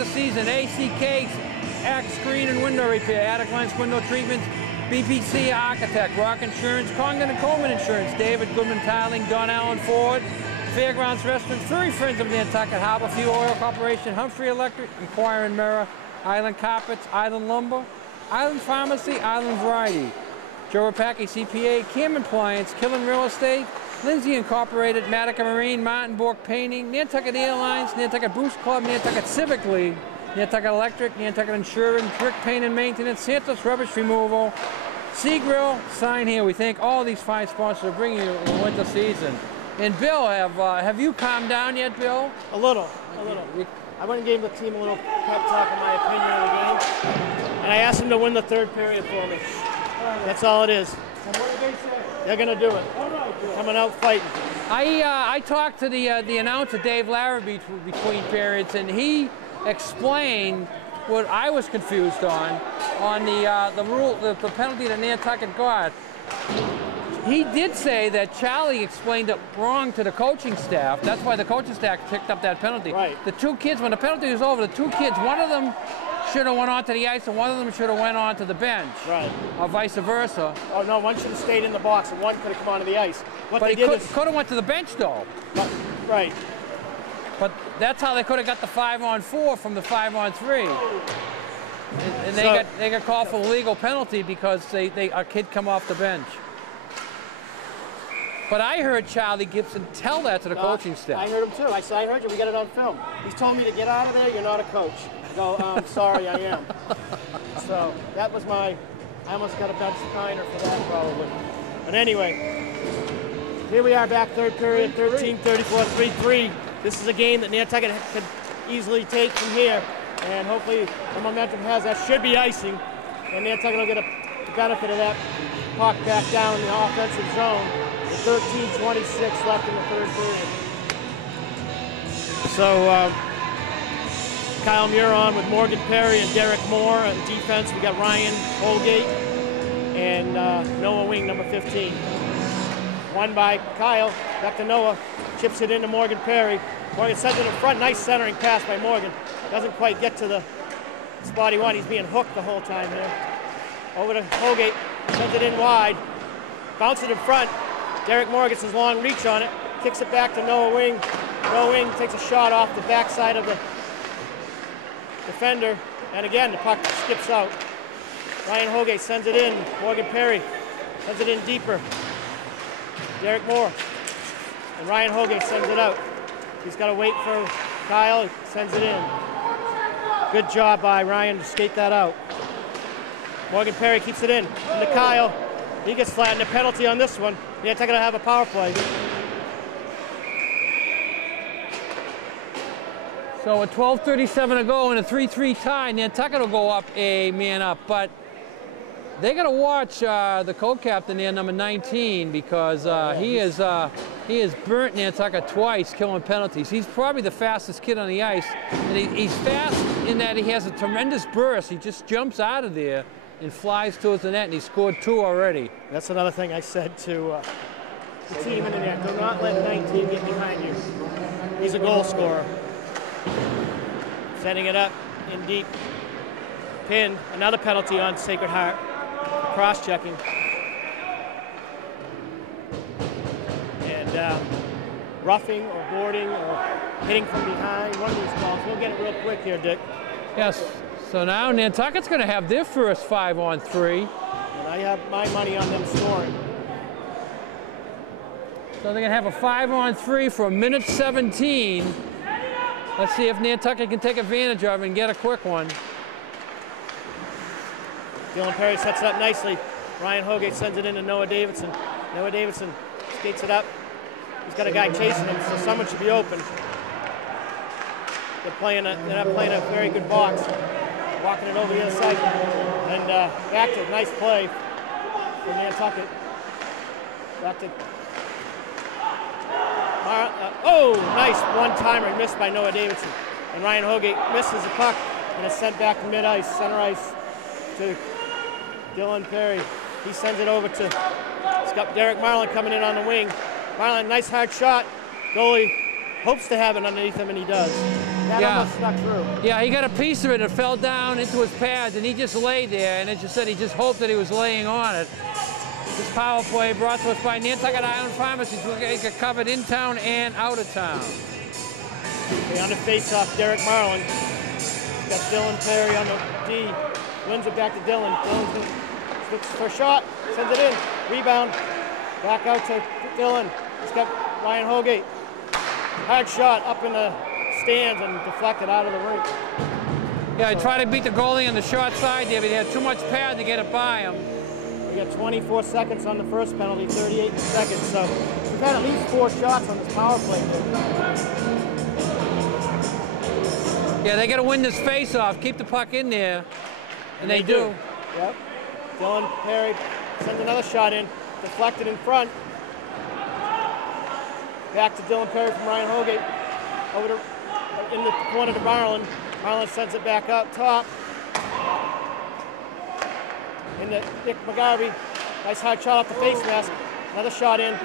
winter season. ACK, Axe Screen and Window Repair, Attic Lens Window Treatments, BPC Architect, Rock Insurance, Congdon and Coleman Insurance, David Goodman Tiling, Don Allen Ford, Fairgrounds Restaurant, Furry Friends of Nantucket, Harbor Fuel Oil Corporation, Humphrey Electric, Inquirer and Mirror, Island Carpets, Island Lumber, Island Pharmacy, Island Variety, Joe Rapaki CPA, Cam Appliance, Killen Real Estate, Lindsay Incorporated, Matica Marine, Martin Bork Painting, Nantucket Airlines, Nantucket Boost Club, Nantucket Civic League, Nantucket Electric, Nantucket Insurance, Brick Paint and Maintenance, Santos Rubbish Removal, Sea Grill, Sign Here. We thank all these fine sponsors for bringing you the winter season. And Bill, have you calmed down yet, Bill? A little. I went and gave the team a little pep talk on my opinion of the game, and I asked them to win the third period for me. That's all it is. And what did they say? They're going to do it. Coming out fighting. I talked to the announcer, Dave Larrabee, between periods, and he explained what I was confused on the rule, the penalty that Nantucket got. He did say that Charlie explained it wrong to the coaching staff. That's why the coaching staff picked up that penalty. Right. The two kids, when the penalty was over, the two kids, one of them should have went onto the ice and one of them should have went onto the bench. Right. Or vice versa. Oh no, one should have stayed in the box and one could have come onto the ice. But he could have went to the bench though. Right. But that's how they could have got the 5-on-4 from the 5-on-3. And they got called for a legal penalty because a kid come off the bench. But I heard Charlie Gibson tell that to the coaching staff. I heard him too. I said, I heard you, we got it on film. He's told me to get out of there, you're not a coach. I go, I'm sorry, I am. So that was I almost got a bench Steiner for that probably. But anyway, here we are back third period, 13-34, 3-3. This is a game that Nantucket could easily take from here. And hopefully the momentum has that. Should be icing. And Nantucket will get the benefit of that. Puck back down in the offensive zone. 13:26 left in the third period. So Kyle Muir on with Morgan Perry and Derek Moore on defense. We got Ryan Holgate and Noah Wing, number 15. Won by Kyle. Back to Noah. Chips it into Morgan Perry. Morgan sends it in front. Nice centering pass by Morgan. Doesn't quite get to the spot he wanted. He's being hooked the whole time here. Over to Holgate. Sends it in wide. Bounces it in front. Derek Moore gets his long reach on it. Kicks it back to Noah Wing. Noah Wing takes a shot off the backside of the defender. And again, the puck skips out. Ryan Holgate sends it in. Morgan Perry sends it in deeper. Derek Moore. And Ryan Holgate sends it out. He's got to wait for Kyle. He sends it in. Good job by Ryan to skate that out. Morgan Perry keeps it in. And to Kyle. He gets flattened. A penalty on this one. Nantucket going to have a power play. So with 12:37 to go in a 3-3 tie, Nantucket will go up a man up. But they got to watch the co-captain there, number 19, because he has burnt Nantucket twice, killing penalties. He's probably the fastest kid on the ice, and he's fast in that he has a tremendous burst. He just jumps out of there and flies towards the net, and he scored 2 already. That's another thing I said to the team in the net. Do not let 19 get behind you. He's a goal scorer. Setting it up in deep. Pinned. Another penalty on Sacred Heart. Cross-checking. And roughing or boarding or hitting from behind. One of these calls. We'll get it real quick here, Dick. Yes. So now Nantucket's going to have their first 5-on-3. And I have my money on them scoring. So they're going to have a 5-on-3 for 1:17. Let's see if Nantucket can take advantage of it and get a quick one. Dylan Perry sets it up nicely. Ryan Holgate sends it into Noah Davidson. Noah Davidson skates it up. He's got a guy chasing him, so someone should be open. They're not playing a very good box. Walking it over the other side. And back to a nice play from Nantucket. Back to oh, nice one-timer missed by Noah Davidson. And Ryan Holgate misses the puck and it's sent back to mid-ice, center ice to Dylan Perry. He sends it over to, it's got Derek Marlin coming in on the wing. Marlin, nice hard shot. Goalie hopes to have it underneath him and he does. That almost snuck through. Yeah, he got a piece of it. It fell down into his pads, and he just lay there. And as you said, he just hoped that he was laying on it. This power play brought to us by Nantucket Island Pharmacies. We'll get it covered in town and out of town. Okay, on the face-off, Derek Marlin. Got Dylan Perry on the D. Wins it back to Dylan. Dylan switches for a shot, sends it in. Rebound. Back out to Dylan. He's got Ryan Holgate. Hard shot up in the stands and deflected out of the rink. Yeah, I tried to beat the goalie on the short side there, but he had too much pad to get it by him. We got 24 seconds on the first penalty, 38 seconds. So we've had at least 4 shots on this power play here. Yeah, they got to win this face-off, keep the puck in there, and they do. Yep. Dylan Perry sends another shot in, deflected in front. Back to Dylan Perry from Ryan Holgate. Over to, in the corner to Marlin. Marlin sends it back up top. Into Nick McGarvey. Nice hard shot off the face mask. Another shot in.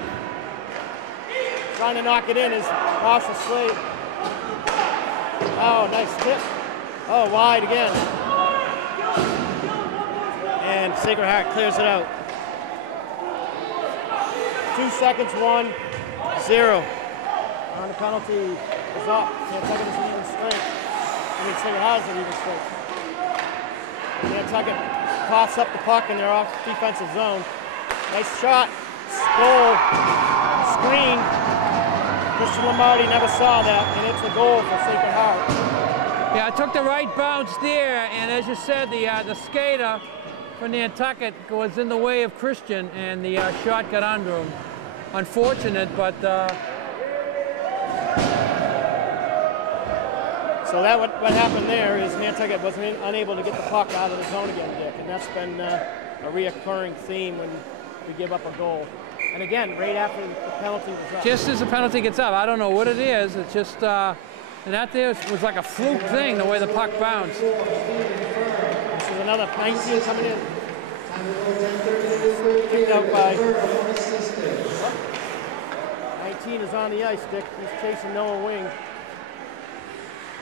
Trying to knock it in is Marshall Slade. Oh, nice tip. Oh, wide again. And Sacred Heart clears it out. 2 seconds, 1-0. On the penalty is up. Nantucket is even strength. I mean, Sacred Heart is an even strength. Nantucket coughs up the puck in their off defensive zone. Nice shot. Goal. Screen. Christian Lombardi never saw that, and it's a goal for Sacred Heart. Yeah, I took the right bounce there, and as you said, the skater for Nantucket was in the way of Christian, and the shot got under him. Unfortunate, but... So that what happened there is Nantucket was unable to get the puck out of the zone again, Dick, and that's been a reoccurring theme when we give up a goal. And again, right after the penalty was up. Just as the penalty gets up, I don't know what it is. It's just, and that there was like a fluke thing, the way the puck bounced. This is another 19 coming in. Kicked out by 19 is on the ice, Dick. He's chasing Noah Wing.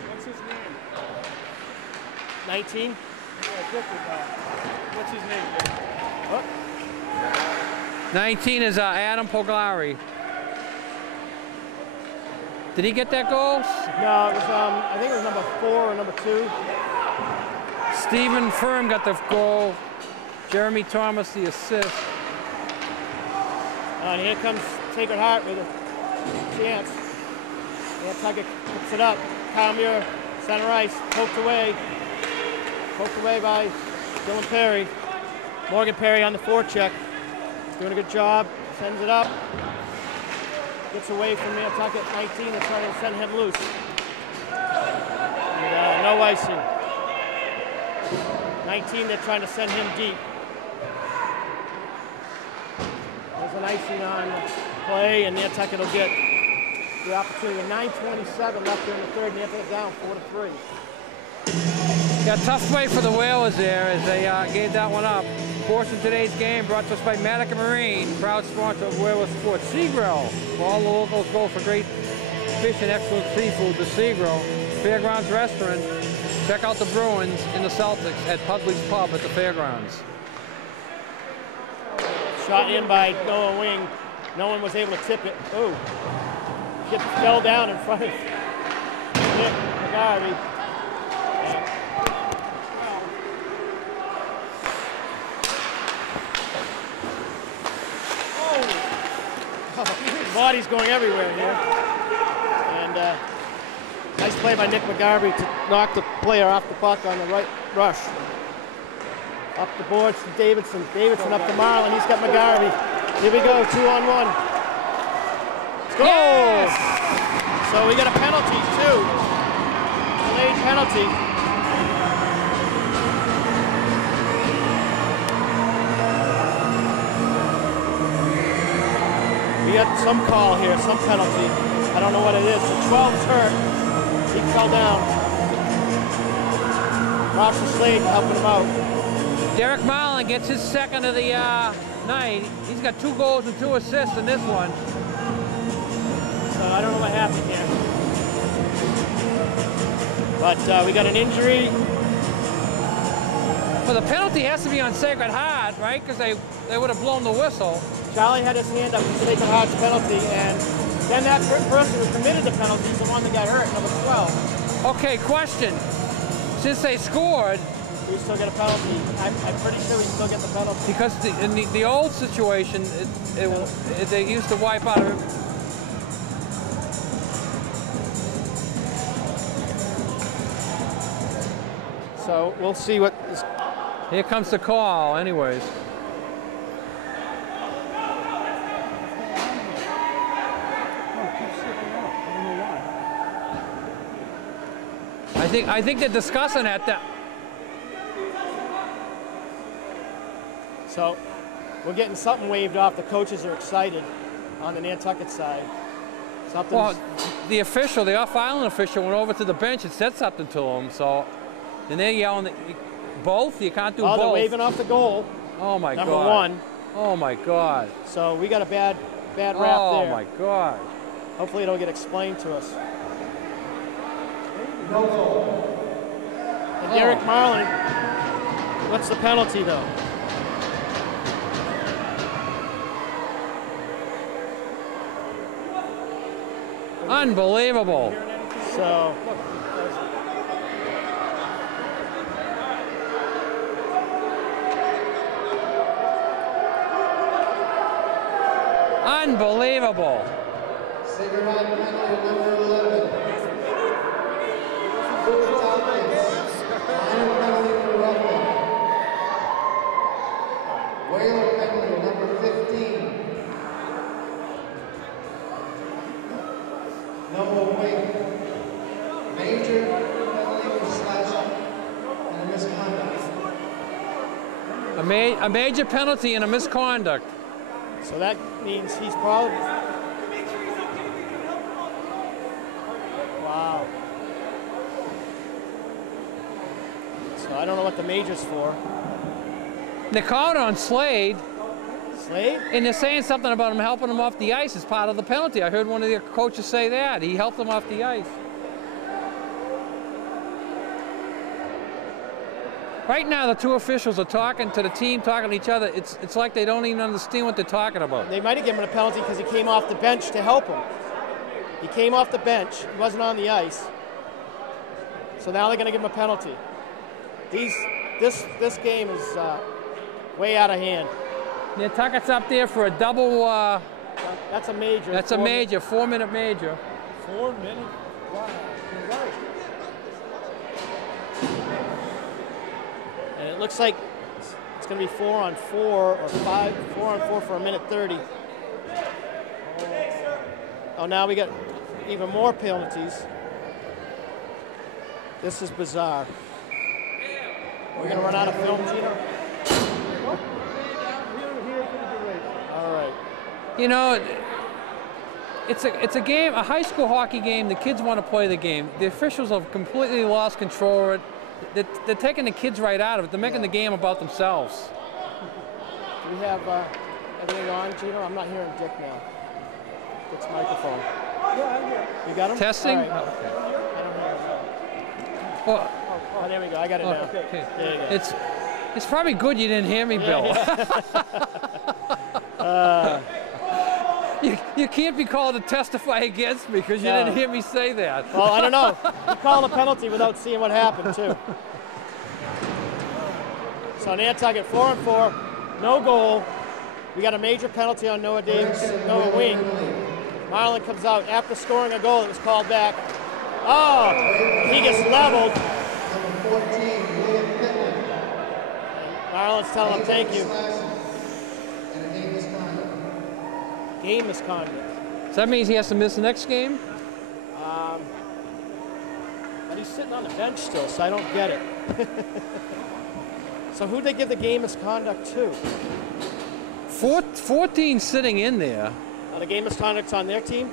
What's his name? 19? What's his name, Dick? What? 19 is Adam Poglari. Did he get that goal? No, it was, I think it was number 4 or number 2. Stephen Firm got the goal. Jeremy Thomas the assist. And here comes Sacred Heart with a chance. Nantucket puts it up. Kyle Muir, center ice, poked away. Poked away by Dylan Perry. Morgan Perry on the forecheck. He's doing a good job. Sends it up. Gets away from Nantucket 19. They're trying to send him loose. And, no icing. 19, they're trying to send him deep. There's an icing on play, and Nantucket will get the opportunity. 9:27 left here in the third. Nantucket down 4-3. Yeah, tough play for the Whalers there as they gave that one up. Portion of today's game brought to us by Matica Marine, proud sponsor of Whaler Sports. Seagrill, where all the locals go for great fish and excellent seafood. The Seagrill Fairgrounds Restaurant. Check out the Bruins in the Celtics at Pugly's Pub at the Fairgrounds. Shot in by Noah Wing. No one was able to tip it. Oh, it fell down in front of Nick McGarvey. Body's going everywhere here. And nice play by Nick McGarvey to knock the player off the puck on the right rush. Up the boards to Davidson. Davidson up to Marlin. He's got McGarvey. Here we go, 2-on-1. Goal! Yes! So we got a penalty too. Delayed penalty. We got some call here, some penalty. I don't know what it is. The 12's hurt. He fell down. Marshall Slade helping him out. Derek Marlin gets his second of the night. He's got 2 goals and 2 assists in this one. So I don't know what happened here. But we got an injury. Well, the penalty has to be on Sacred Heart, right? Because they would have blown the whistle. Charlie had his hand up for Sacred Heart's penalty, and then that person who committed the penalty is the one that got hurt, number 12. Okay, question. Since they scored, we still get a penalty. I'm pretty sure we still get the penalty. Because in the old situation, they used to wipe out. So we'll see what is. Here comes the call, anyways. I think they're discussing that. So we're getting something waved off. The coaches are excited on the Nantucket side. Well, the official, the off-island official, went over to the bench and said something to him. So, and they're yelling that both. You can't do both. They're waving off the goal. Oh my God. Number 1. Oh my God. So we got a bad rap there. Oh my God. Hopefully it'll get explained to us. And Derek Marlin, what's the penalty though? Unbelievable. So. Unbelievable. Sacred Heart penalty number 11. Minor penalty for roughing. Whaler penalty number 15. Number wing. Major penalty for slashing and a misconduct. A major penalty and a misconduct. So that means he's probably. Wow. So I don't know what the major's for. They called on Slade. Slade? And they're saying something about him helping him off the ice as part of the penalty. I heard one of the coaches say that. He helped him off the ice. Right now, the two officials are talking to the team, talking to each other. It's like they don't even understand what they're talking about. They might have given him a penalty because he came off the bench to help him. He came off the bench. He wasn't on the ice. So now they're going to give him a penalty. This game is way out of hand. Nantucket's up there for a double. That's a major. That's a major, 4-minute major. 4 minutes? Wow. You're right. And it looks like it's going to be 4 on 4 or 4 on 4 for a minute 30. Oh, now we got even more penalties. This is bizarre. We're going to run out of film, Gino. All right. You know, it's a game, a high school hockey game. The kids want to play the game. The officials have completely lost control of it. They're taking the kids right out of it. They're making the game about themselves. Do we have everything on, Gino? I'm not hearing Dick now. Dick's microphone. Yeah, I'm here. You got him? Testing? All right. Okay. I don't hear him. Well, oh, there we go. I got it now. Okay. There you go. It's probably good you didn't hear me, Bill. You can't be called to testify against me because you didn't hear me say that. Well, I don't know. You call a penalty without seeing what happened, too. So Nantucket 4 on 4, no goal. We got a major penalty on Noah Davis, Noah Wing. Marlin comes out after scoring a goal that was called back. Oh, he gets leveled. Marlin's telling him thank you. Game misconduct. So that means he has to miss the next game? But he's sitting on the bench still, so I don't get it. So who'd they give the game misconduct to? 14 sitting in there. The game misconduct's on their team?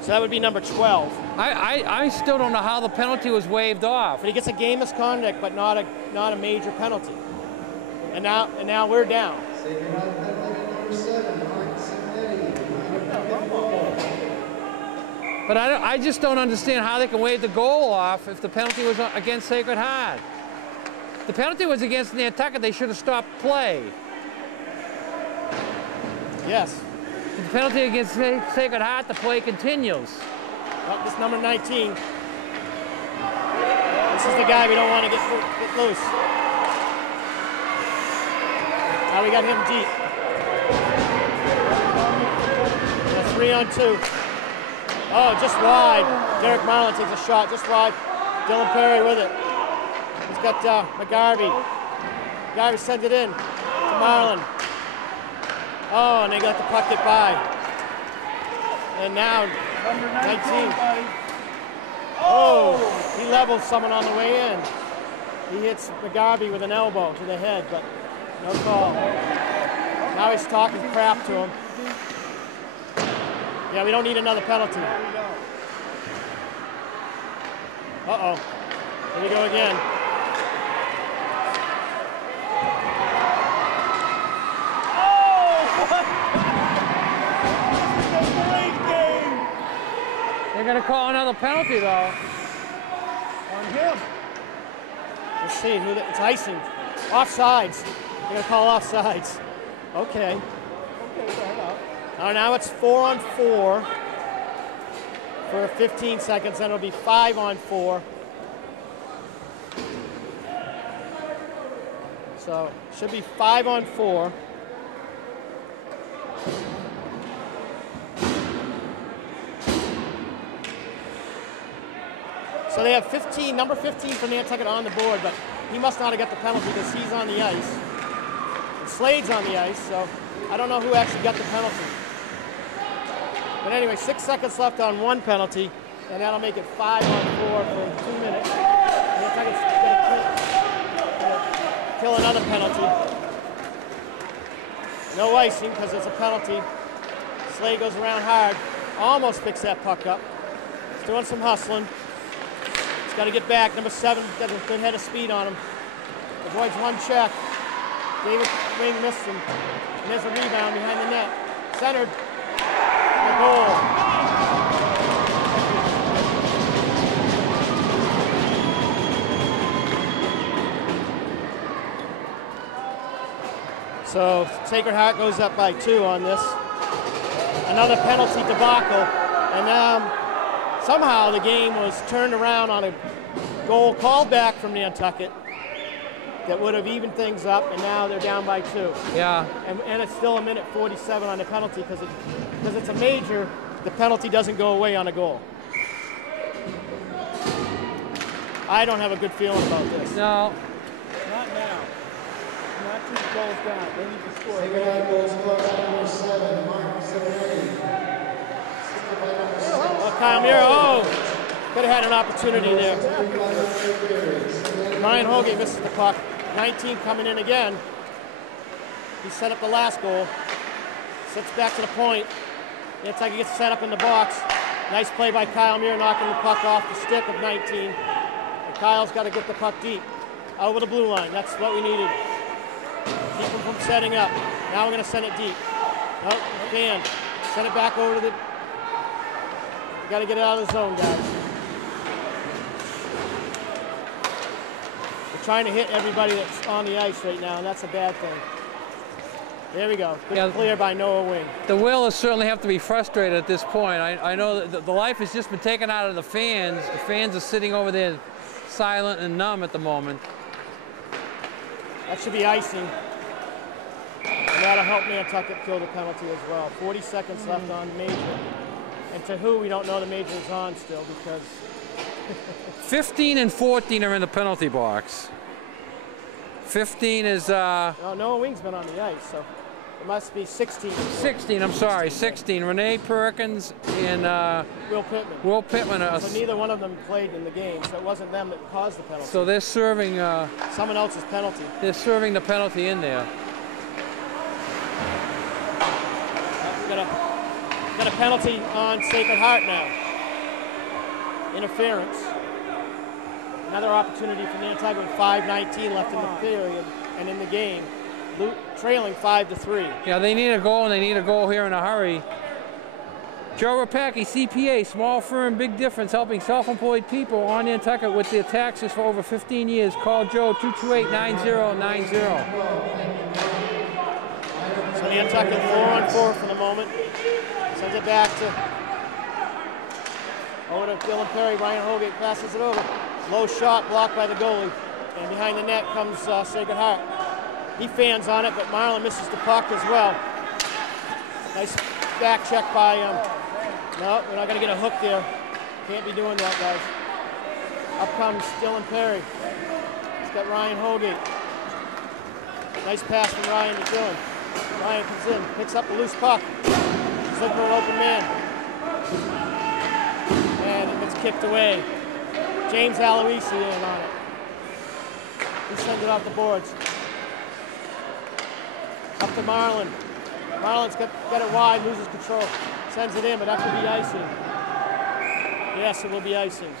So that would be number 12. I still don't know how the penalty was waived off. But he gets a game misconduct, but not a major penalty. And now we're down. Sacred Heart penalty number 7, Mark Signetti. But I just don't understand how they can wave the goal off if the penalty was against Sacred Heart. The penalty was against Nantucket. They should have stopped play. Yes. The penalty against Sacred Heart, the play continues. Oh, this number 19. This is the guy we don't want to get loose. Now we got him deep. 3-on-2. Oh, just wide. Derek Marlin takes a shot, just wide. Dylan Perry with it. He's got McGarvey. McGarvey sends it in to Marlin. Oh, and they got the puck get by. And now, 19. Oh, he levels someone on the way in. He hits McGarvey with an elbow to the head, but no call. Now he's talking crap to him. Yeah, we don't need another penalty. Uh-oh. Here we go again. They're going to call another penalty, though. On him. Let's see. It's icing. Offsides. They're going to call offsides. Okay. Okay, fair enough. Now it's 4-on-4 for 15 seconds, then it'll be 5-on-4. So it should be 5-on-4. So they have 15, number 15 for Nantucket on the board, but he must not have got the penalty because he's on the ice. And Slade's on the ice, so I don't know who actually got the penalty. But anyway, 6 seconds left on one penalty, and that'll make it 5-on-4 for 2 minutes. Nantucket's gonna kill another penalty. No icing because it's a penalty. Slade goes around hard, almost picks that puck up. He's doing some hustling. He's got to get back. Number 7 got a good head of speed on him. Avoids one check. David Wing missed him. And there's a rebound behind the net. Centered. The goal. So Sacred Heart goes up by 2 on this. Another penalty debacle. And somehow the game was turned around on a goal called back from Nantucket that would have evened things up, and now they're down by 2. Yeah. And it's still 1:47 on the penalty because it's a major. The penalty doesn't go away on a goal. I don't have a good feeling about this. No. Not now. Not 2 goals down. They need to score. Sacred Heart goes across number 7, Mark Severino. Oh, Kyle Mira, could have had an opportunity there. Ryan Hoagie misses the puck. 19 coming in again. He set up the last goal. Sits back to the point. It's like he gets set up in the box. Nice play by Kyle Mira, knocking the puck off the stick of 19. And Kyle's got to get the puck deep. Over the blue line. That's what we needed. Keep him from setting up. Now we're going to send it deep. Oh, Dan. Send it back over to the... Got to get it out of the zone, guys. We're trying to hit everybody that's on the ice right now, and that's a bad thing. There we go. Good clear by Noah Wing. The Whalers certainly have to be frustrated at this point. I know that the life has just been taken out of the fans. The fans are sitting over there silent and numb at the moment. That should be icing. And that'll help Nantucket kill the penalty as well. 40 seconds left on major. And to who, we don't know the major is on still because... 15 and 14 are in the penalty box. 15 is... Oh, Noah Wing's been on the ice, so it must be 16. 16, I'm sorry, 16. Renee Perkins and... Will Pittman. Will Pittman. So neither one of them played in the game, so it wasn't them that caused the penalty. So they're serving... someone else's penalty. They're serving the penalty in there. Got a penalty on Sacred Heart now. Interference. Another opportunity for Nantucket with 5:19 left in the period and in the game. Trailing 5-3. Yeah, they need a goal, and they need a goal here in a hurry. Joe Rapacki, CPA, small firm, big difference, helping self-employed people on Nantucket with their taxes for over 15 years. Call Joe, 228-9090. So Nantucket 4-on-4 for the moment. Sends it back to over to Dylan Perry. Ryan Holgate passes it over. Low shot blocked by the goalie. And behind the net comes Sacred Heart. He fans on it, but Marlin misses the puck as well. Nice back check by no, we're not going to get a hook there. Can't be doing that, guys. Up comes Dylan Perry. He's got Ryan Holgate. Nice pass from Ryan to Dylan. Ryan comes in, picks up the loose puck. He's looking for an open man. And it gets kicked away. James Aloisi in on it. He sends it off the boards. Up to Marlin. Marlin's got it wide, loses control. Sends it in, but that could be icing. Yes, it will be icing.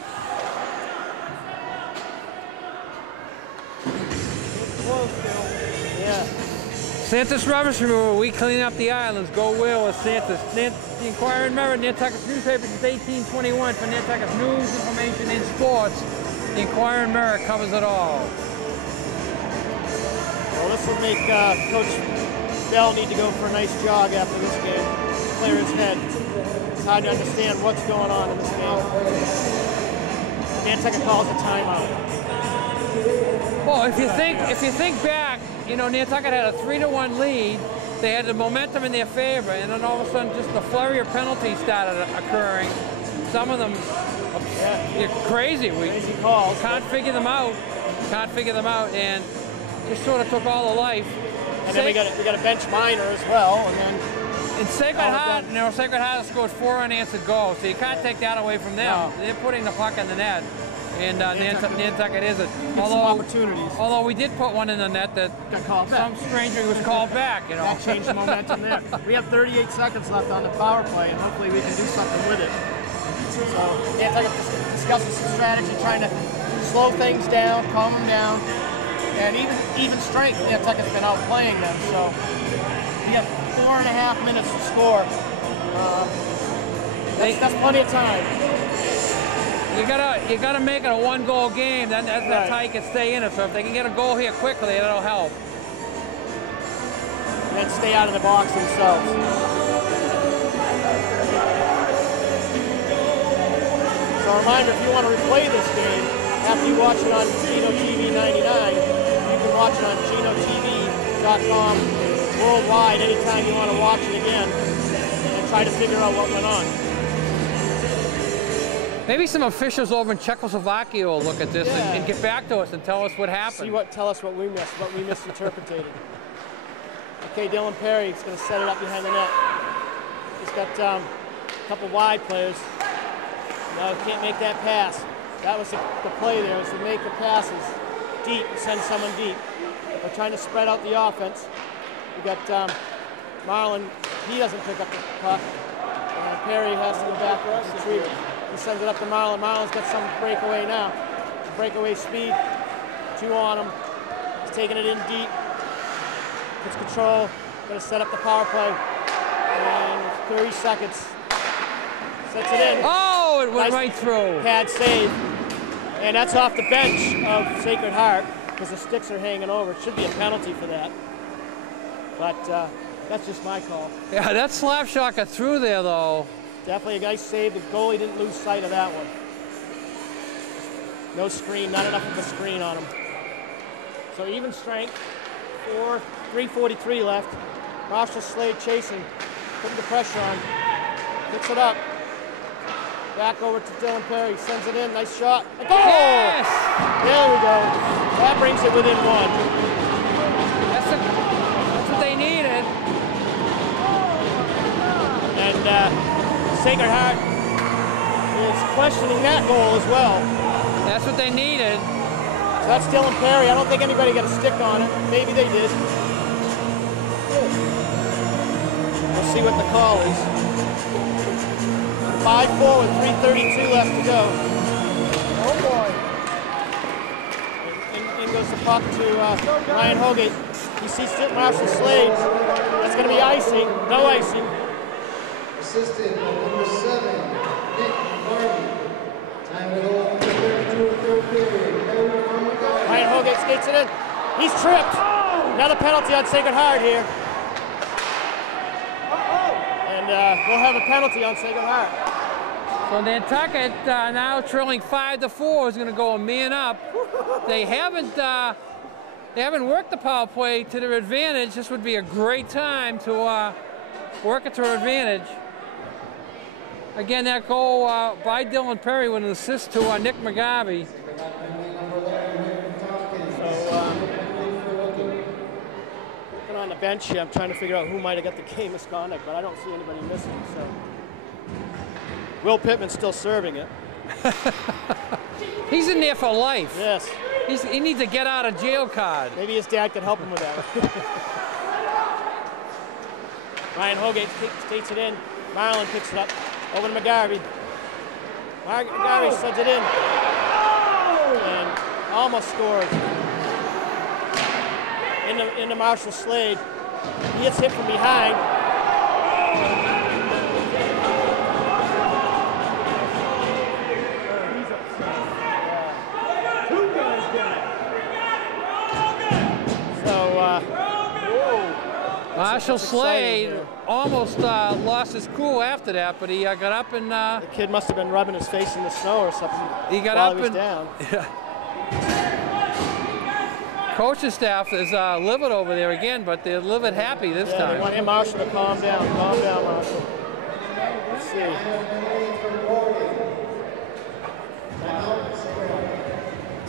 Yeah. Santa's Rubbish Removal, we clean up the islands. Go Will with Santa's. The Inquirer Mirror, Nantucket's newspaper since 1821 for Nantucket's news, information, and sports. The Inquirer Mirror covers it all. Well, this will make Coach Bell need to go for a nice jog after this game. Clear his head. It's hard to understand what's going on in this game. Nantucket calls a timeout. Well, if you think back, you know, Nantucket had a 3-1 lead. They had the momentum in their favor, and then all of a sudden, just the flurry of penalties started occurring. Some of them, they're crazy. Crazy calls. Can't figure them out. And just sort of took all the life. And then we got a bench minor as well, and then. In Sacred Heart, you know, Sacred Heart has scored 4 unanswered goals, so you can't take that away from them. No. They're putting the puck in the net, and Nantucket isn't. Although we did put one in the net that got called back. Some stranger was called back. You know, that changed the momentum there. We have 38 seconds left on the power play, and hopefully we can do something with it. So Nantucket discusses some strategy, trying to slow things down, calm them down. And even strength, Nantucket's been outplaying them. So we have 4.5 minutes to score. That's plenty of time. You gotta make it a 1-goal game. That's how you can stay in it. So if they can get a goal here quickly, that'll help. And stay out of the box themselves. So a reminder, if you want to replay this game after you watch it on Gino TV 99. You can watch it on GinoTV.com worldwide anytime you want to watch it again and try to figure out what went on. Maybe some officials over in Czechoslovakia will look at this and get back to us and tell us what happened. Tell us what we missed, what we misinterpreted. Okay, Dylan Perry is going to set it up behind the net. He's got a couple wide players. No, can't make that pass. That was the play there, was to make the passes deep and send someone deep. We're trying to spread out the offense. We got Marlin, he doesn't pick up the puck. Perry has to go back and retrieve it. He sends it up to Marlin. Marlin's got some breakaway now. Breakaway speed, 2 on him. He's taking it in deep. Gets control, gonna set up the power play. And 30 seconds. Sets it in. Oh, it went right through. Pad save. And that's off the bench of Sacred Heart because the sticks are hanging over. It should be a penalty for that. But that's just my call. Yeah, that slap shot got through there, though. Definitely a nice save. The goalie didn't lose sight of that one. No screen, not enough of a screen on him. So even strength, 3:43 left. Marshall Slade chasing, putting the pressure on. Picks it up. Back over to Dylan Perry, sends it in, nice shot. A goal! Yes! There we go. That brings it within 1. That's what they needed. And Sacred Heart is questioning that goal as well. That's what they needed. So that's Dylan Perry. I don't think anybody got a stick on it. Maybe they did. We'll see what the call is. 5-4 with 3:32 left to go. Oh boy. In goes the puck to Ryan Holgate. He sees Marshall Slade. That's going to be icing. No icing. Assisted by number 7, Nick Harvey. Time to go for the 3rd period. Ryan Holgate skates it in. He's tripped. Another penalty on Sacred Heart here. And we'll have a penalty on Sacred Heart. So Nantucket now trailing 5-4 is going to go a man up. They haven't worked the power play to their advantage. This would be a great time to work it to their advantage. Again, that goal by Dylan Perry with an assist to Nick McGarvey. So on the bench here, I'm trying to figure out who might have got the game misconduct, but I don't see anybody missing. So Will Pittman's still serving it. He's in there for life. Yes. He needs a get out of jail card. Maybe his dad could help him with that. Ryan Holgate skates it in. Marlin picks it up. Over to McGarvey. McGarvey sends it in. And almost scores. Into Marshall Slade. He gets hit from behind. Marshall Slade almost lost his cool after that, but he got up and... the kid must have been rubbing his face in the snow or something. He got while up he was and... down. Yeah. Coaching staff is livid over there again, but they're livid happy this time. They want Marshall to calm down. Calm down, Marshall. Let's see.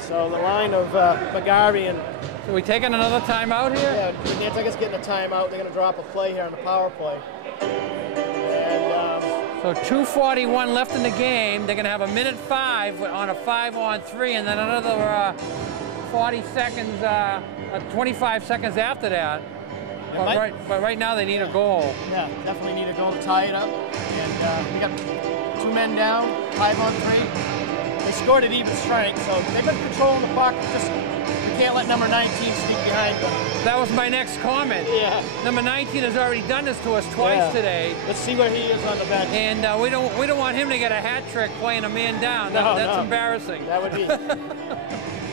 So the line of McGarvey and... So we taking another timeout here? Yeah, Nantucket's getting a timeout. They're going to drop a play here on the power play. And, so 2:41 left in the game. They're going to have a minute 5 on a 5-on-3, and then another 40 seconds, 25 seconds after that. But right now they need a goal. Yeah, definitely need a goal to tie it up. And we got 2 men down, 5-on-3. They scored at even strength, so they've been controlling the puck. Just we can't let number 19 sneak behind them. That was my next comment. Yeah. Number 19 has already done this to us twice today. Let's see where he is on the bench. And we don't want him to get a hat trick playing a man down. That's embarrassing. That would be.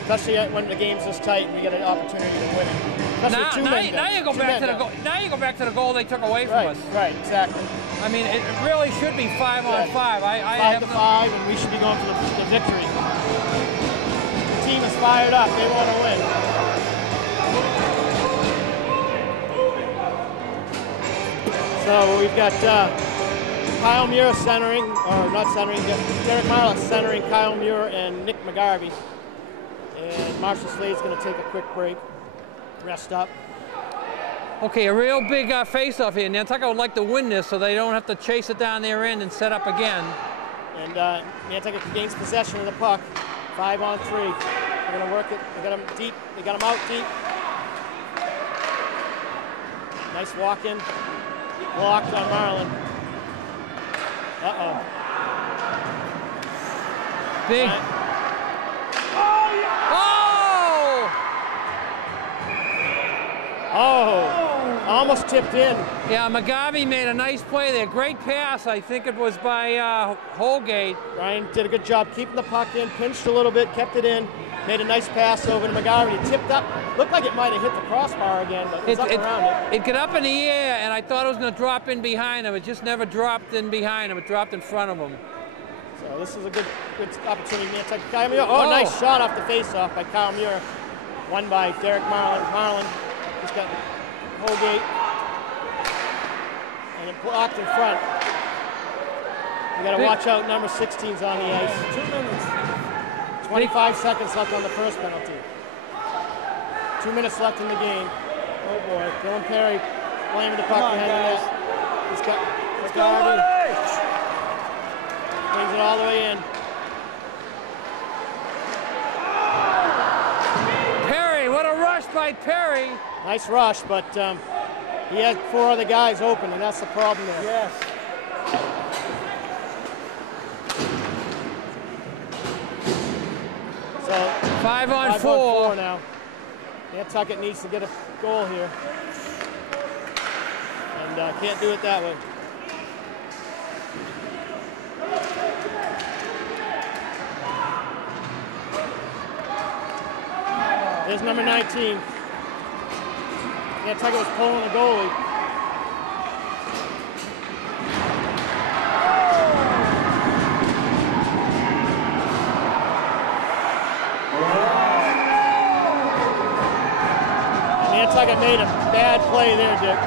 Especially when the game's this tight and we get an opportunity to win it. Now you go back to the goal. Now you go back to the goal they took away from us. Right, exactly. I mean, it really should be 5-on-5. 5-5, and we should be going for the victory. The team is fired up. They want to win. So we've got Kyle Muir centering, or not centering, Derek Marlin centering Kyle Muir and Nick McGarvey. And Marshall Slade's going to take a quick break, rest up. Okay, a real big face-off here. Nantucket would like to win this so they don't have to chase it down their end and set up again. And Nantucket gains possession of the puck, 5-on-3. They're going to work it. They got them deep. They got them out deep. Nice walk-in. Blocked on Marlin. Uh-oh. Big. Oh! Almost tipped in. Yeah, McGarvey made a nice play there. Great pass. I think it was by Holgate. Ryan did a good job keeping the puck in, pinched a little bit, kept it in, made a nice pass over to McGarvey. He tipped up. Looked like it might have hit the crossbar again, but it was up around it. It got up in the air, and I thought it was going to drop in behind him. It just never dropped in behind him. It dropped in front of him. So this is a good opportunity. Kyle Muir. Oh, nice shot off the face-off by Kyle Muir. Won by Derek Marlin. Marlin just got Holgate. And it blocked in front. We got to watch out. Number 16's on the ice. 2 minutes. 25 seconds left on the first penalty. 2 minutes left in the game. Oh boy, Dylan Perry blaming the puck behind the net. He's got McGarvey. Brings it all the way in. Perry, what a rush by Perry. Nice rush, but he had 4 other guys open, and that's the problem there. Yes. So 5-on-4 now. Nantucket needs to get a goal here, and can't do it that way. There's number 19. Nantucket was pulling the goalie. Nantucket made a bad play there, Dick.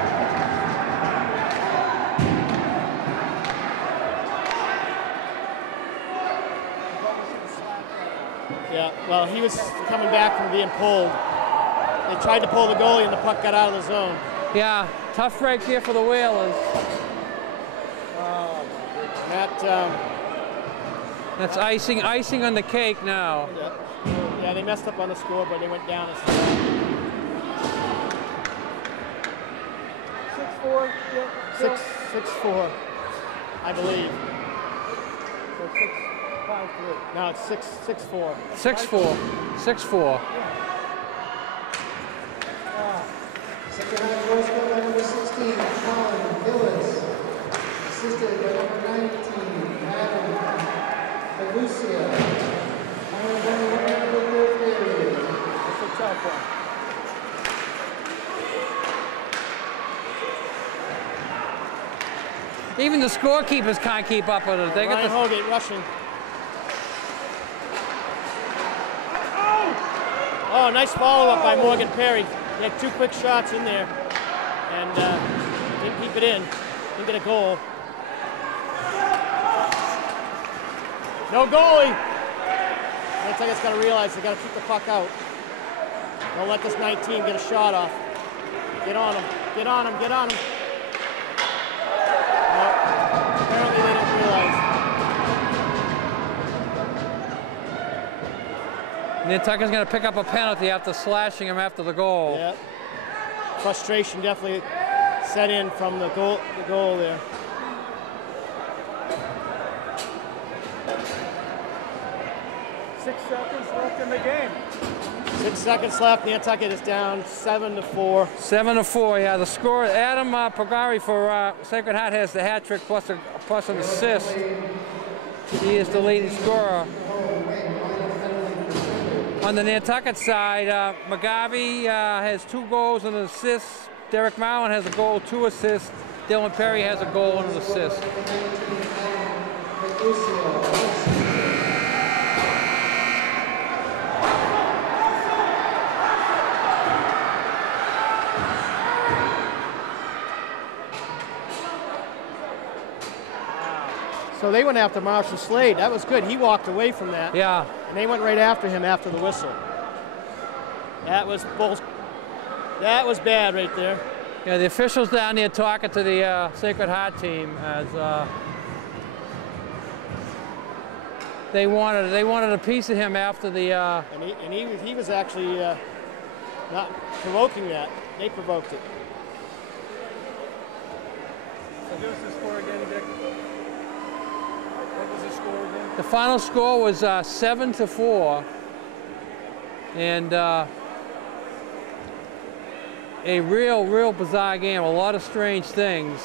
Yeah, well, he was coming back from being pulled. They tried to pull the goalie and the puck got out of the zone. Yeah, tough break here for the Whalers. That's icing on the cake now. Yeah, they messed up on the score, but they went down. 6-4. 6-4, I believe. So 6-5-3. No, it's 6-4. 6-4. 6-4. Second half goes by number 16, Colin Hillis. Assisted by number 19, Adam Agusia. Time running right out of the third period. That's a tough one. Even the scorekeepers can't keep up with it. They got Ryan Holgate rushing. Oh, nice follow-up by Morgan Perry. He had 2 quick shots in there and didn't keep it in. Didn't get a goal. No goalie. Nantucket's got to realize they got to keep the puck out. Don't let this 19 get a shot off. Get on him. Get on him. Get on him. No, apparently they didn't realize. Nantucket's going to pick up a penalty after slashing him after the goal. Yep. Frustration definitely set in from the goal there. Six seconds left in the game. 6 seconds left. Nantucket is down 7-4. 7-4, yeah. The score, Adam Pagari for Sacred Heart has the hat trick plus an assist. He is the leading scorer. On the Nantucket side, McGarvey has 2 goals and an assist. Derek Marlin has a goal, 2 assists. Dylan Perry has a goal and an assist. So they went after Marshall Slade. That was good. He walked away from that. Yeah. And they went right after him after the whistle. That was bad right there. Yeah, the officials down there talking to the Sacred Heart team as they wanted a piece of him after the. And he was actually not provoking that. They provoked it. So give us the score again, Dick. What was the score again? The final score was 7-4, and a real bizarre game. A lot of strange things.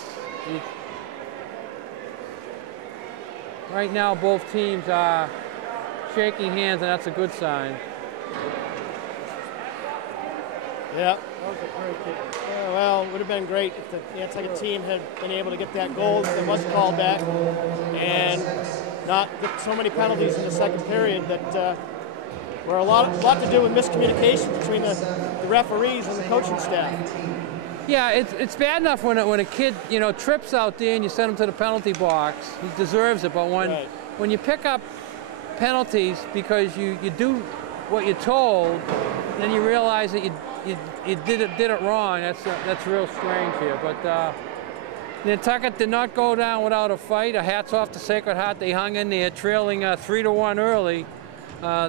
Right now, both teams are shaking hands, and that's a good sign. Yeah. That was a great game. Yeah, well, it would have been great if the Nantucket team had been able to get that goal that was called back and not get so many penalties in the second period that were a lot to do with miscommunication between the referees and the coaching staff. Yeah, it's bad enough when a kid trips out there and you send him to the penalty box. He deserves it, but when you pick up penalties because you do what you're told, then you realize that you did it wrong. That's real strange here. But Nantucket did not go down without a fight. Hats off to Sacred Heart. They hung in there, trailing 3-1 early.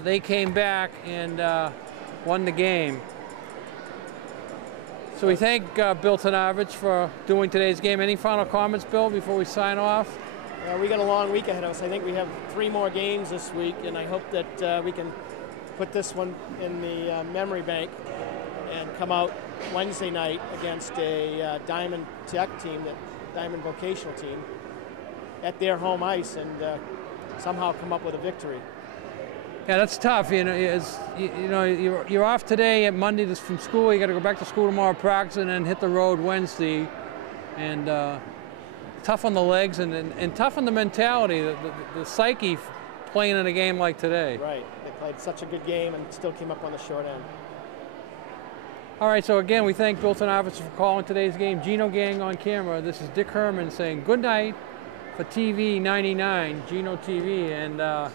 They came back and won the game. So we thank Bill Tenavich for doing today's game. Any final comments, Bill, before we sign off? We got a long week ahead of us. I think we have 3 more games this week, and I hope that we can put this one in the memory bank and come out Wednesday night against a Diamond Tech team, Diamond vocational team, at their home ice and somehow come up with a victory. Yeah, that's tough. You know, you're off today at Monday from school. You got to go back to school tomorrow, practice, and then hit the road Wednesday. And tough on the legs and tough on the mentality, the psyche playing in a game like today. Right. They played such a good game and still came up on the short end. All right, so again, we thank Bilton Officer for calling today's game. Gino Gang on camera. This is Dick Herman saying good night for TV 99, Gino TV. And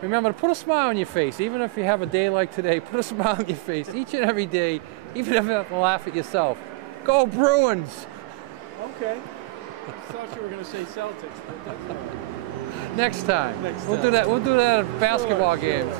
remember to put a smile on your face, even if you have a day like today. Put a smile on your face each and every day, even if you have to laugh at yourself. Go Bruins! Okay. I thought you were going to say Celtics, but that's all right. Next time. Next We'll time. do that. We'll do that at basketball Sure. games.